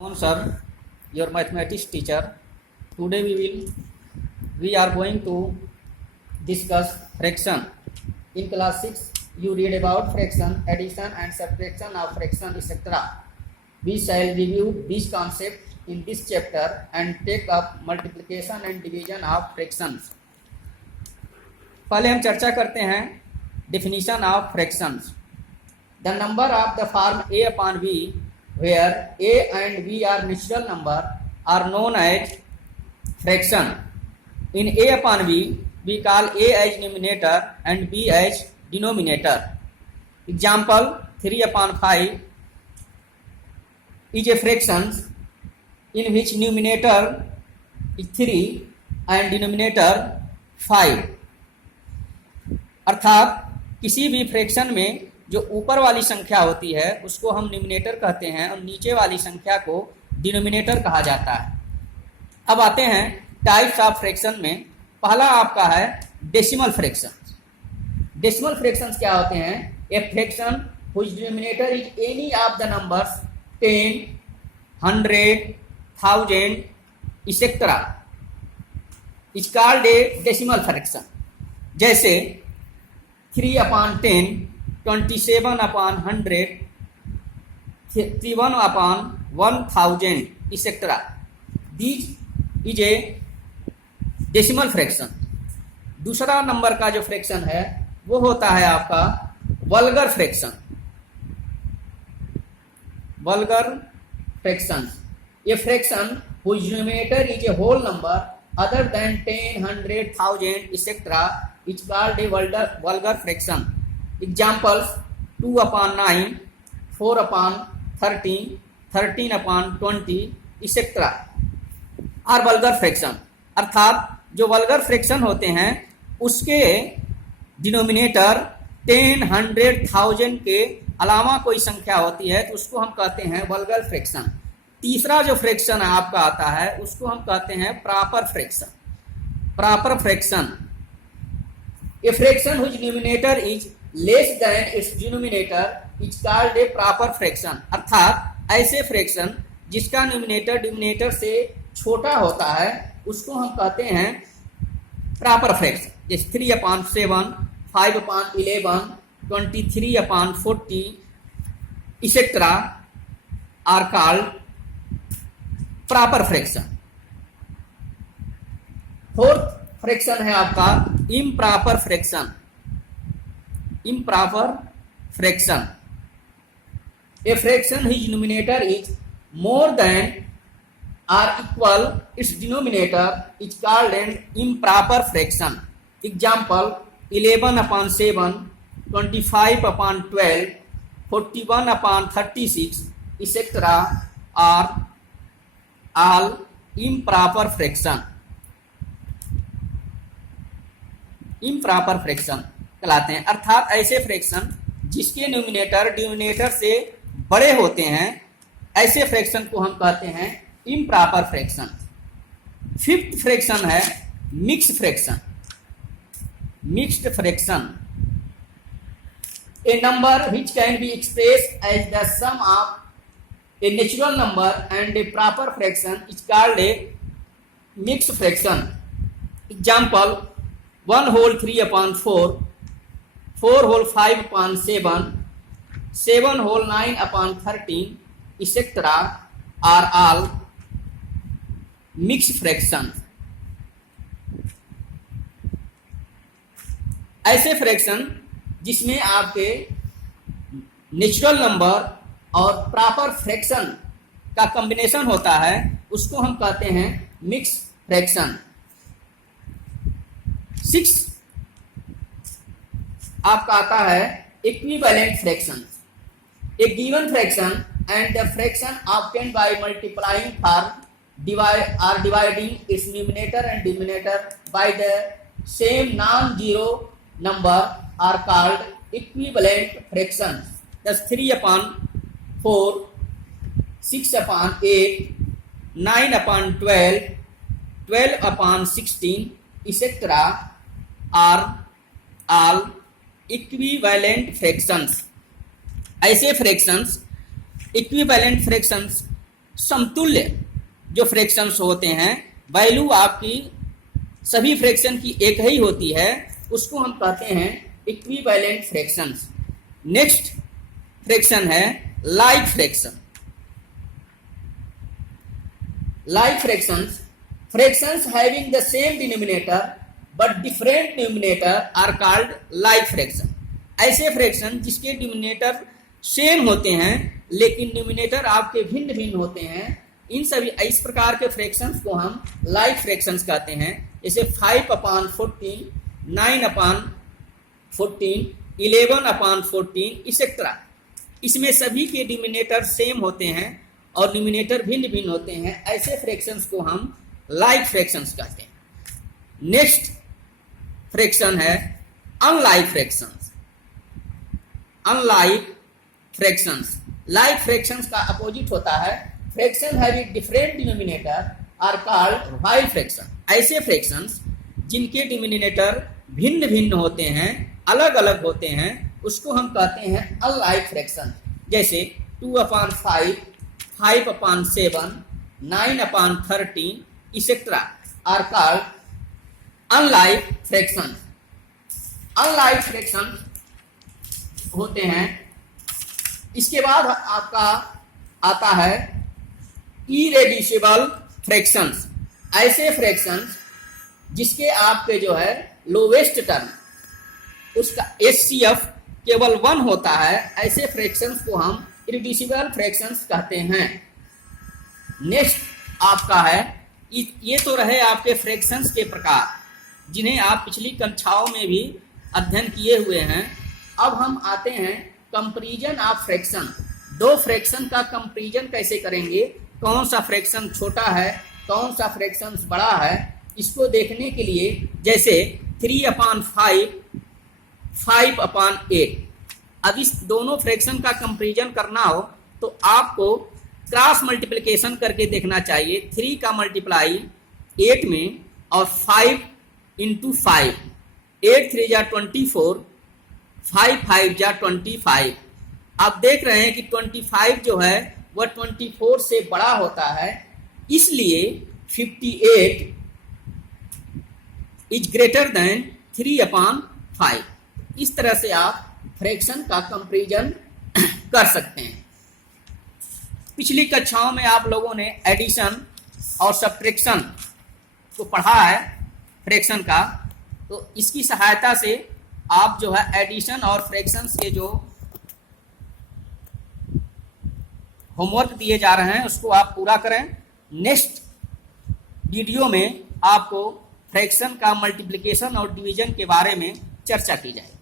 Sir, your mathematics teacher. Today we are going to discuss fraction. In class 6, you read about fraction, addition and subtraction of fraction, etc. We shall review this concept in this chapter and take up multiplication and division of fractions. पहले हम चर्चा करते हैं definition of fractions. The number of the form a upon b, where a and b are natural number, are known as fraction. In a upon b, we call a as numerator and b as denominator. Example, 3 upon 5 is a fraction in which numerator is 3 and denominator 5. अर्थात किसी भी fraction में जो ऊपर वाली संख्या होती है उसको हम न्यूमिनेटर कहते हैं और नीचे वाली संख्या को डिनोमिनेटर कहा जाता है। अब आते हैं टाइप्स ऑफ फ्रैक्शन में। पहला आपका है डेसिमल फ्रैक्शन। डेसिमल फ्रैक्शंस क्या होते हैं? A fraction which denominator is any of the numbers 10, 100, 1000 etcetera is called a decimal fraction. जैसे 3 upon 10, 27 upon 100, 31 upon 1000, etc. This is a decimal fraction. दूसरा number का जो फ्रैक्शन है वो होता है आपका वल्गर फ्रैक्शन। वल्गर फ्रैक्शन, ये fraction whose denominator is a whole number other than 10, 100, 1000, etc. is called a vulgar fraction. Examples, 2 upon 9, 4 upon 13, 13 upon 20, etc. are vulgar fraction. अर्थात जो वल्गर फ्रैक्शन होते हैं उसके डिनोमिनेटर 10, 100, 1000 के अलावा कोई संख्या होती है तो उसको हम कहते हैं वल्गर फ्रैक्शन। तीसरा जो फ्रैक्शन आपका आता है उसको हम कहते हैं proper fraction. Proper fraction, a fraction whose numerator is less than its denominator is called a proper fraction. अर्थात ऐसे फ्रैक्शन जिसका न्यूमिनेटर डिनोमिनेटर से छोटा होता है उसको हम कहते हैं प्रॉपर फ्रैक्शन। जैसे 3 upon 7, 5 upon 11, 23 upon 40 etc. are called proper fraction. Fourth fraction है आपका improper fraction. Improper fraction, a fraction his numerator is more than और equal its denominator is called an improper fraction. Example, 11 upon 7, 25 upon 12, 41 upon 36 etc. are all improper fraction। Improper fraction कहलाते हैं। अर्थात ऐसे fraction जिसके numerator denominator से बड़े होते हैं ऐसे फ्रैक्शन को हम कहते हैं इम्प्रॉपर फ्रैक्शन। फिफ्थ फ्रैक्शन है mixed fraction. Mixed fraction, a number which can be expressed as the sum of a natural number and a proper fraction is called a mixed fraction. Example, 1 whole 3 upon 4, 4 whole 5 upon 7, 7 whole 9 upon 13 etc. are all mixed fractions। ऐसे fraction जिसमें आपके natural number और proper fraction का combination होता है उसको हम कहते हैं मिक्स फ्रैक्शन। 6 आपका आता है equivalent fraction. A given fraction and the fraction obtained by multiplying for dividing its numerator and denominator by the same non zero number are called equivalent fraction. Thus 3 upon 4, 6 upon 8, 9 upon 12, 12 upon 16 etc. are all equivalent fractions। ऐसे fractions equivalent fractions समतुल्य जो fractions होते हैं, value आपकी सभी fraction की एक ही होती है, उसको हम कहते हैं इक्विवेलेंट फ्रैक्शंस। नेक्स्ट फ्रैक्शन है like fraction. Like fractions, fractions having the same denominator but different numerator are called like fraction। ऐसे फ्रैक्शन जिसके डिनोमिनेटर सेम होते हैं लेकिन न्यूमिनेटर आपके भिन्न भिन्न होते हैं, इन सभी इस प्रकार के फ्रैक्शंस को हम लाइक फ्रैक्शंस कहते हैं। जैसे 5/14, 9/14, 11/14 इसेट्रा। इसमें सभी के डिनोमिनेटर सेम होते हैं और न्यूमिनेटर भिन्न भिन्न होते हैं, ऐसे फ्रैक्शंस को हम लाइक फ्रैक्शंस कहते हैं। नेक्स्ट फ्रैक्शन है unlike fractions. Unlike fractions, like fractions का अपोजिट होता है fraction having different denominator are called while fraction. ऐसे फ्रैक्शंस जिनके डिनोमिनेटर भिन्न भिन्न होते हैं, अलग अलग होते हैं, उसको हम कहते हैं अनलाइक फ्रैक्शन। जैसे 2/5, 5/7, 9/13 etcetera are called unlike fraction. Unlike fraction होते हैं। इसके बाद आपका आता है इरेड्यूसिबल फ्रैक्शंस। ऐसे फ्रैक्शंस जिसके आपके जो है लोवेस्ट टर्म उसका HCF केवल 1 होता है, ऐसे फ्रैक्शंस को हम इरेड्यूसिबल फ्रैक्शंस कहते हैं। नेक्स्ट आपका है, ये तो रहे आपके फ्रैक्शंस के प्रकार जिन्हें आप पिछली कक्षाओं में भी अध्ययन किए हुए हैं। अब हम आते हैं कंपैरिजन ऑफ फ्रैक्शन। दो फ्रैक्शन का कंपैरिजन कैसे करेंगे, कौन सा फ्रैक्शन छोटा है, कौन सा फ्रैक्शन बड़ा है, इसको देखने के लिए जैसे 3/5, 5/8। अब इस दोनों फ्रैक्शन का कंपैरिजन करना हो तो आपको क्रॉस मल्टीप्लिकेशन करके देखना चाहिए। 3 का मल्टीप्लाई 8 में और 5 × 5, 8 3 जा 24, 5 5 जा 25। आप देख रहे हैं कि 25 जो है वह 24 से बड़ा होता है, इसलिए 58 इज ग्रेटर देन 3/5। इस तरह से आप फ्रैक्शन का कंपैरिजन कर सकते हैं। पिछली कक्षाओं में आप लोगों ने एडिशन और सब्ट्रैक्शन को पढ़ा है फ्रैक्शन का, तो इसकी सहायता से आप जो है एडिशन और फ्रैक्शंस के जो होमवर्क दिए जा रहे हैं उसको आप पूरा करें। नेक्स्ट वीडियो में आपको फ्रैक्शन का मल्टीप्लिकेशन और डिवीजन के बारे में चर्चा की जाएगी।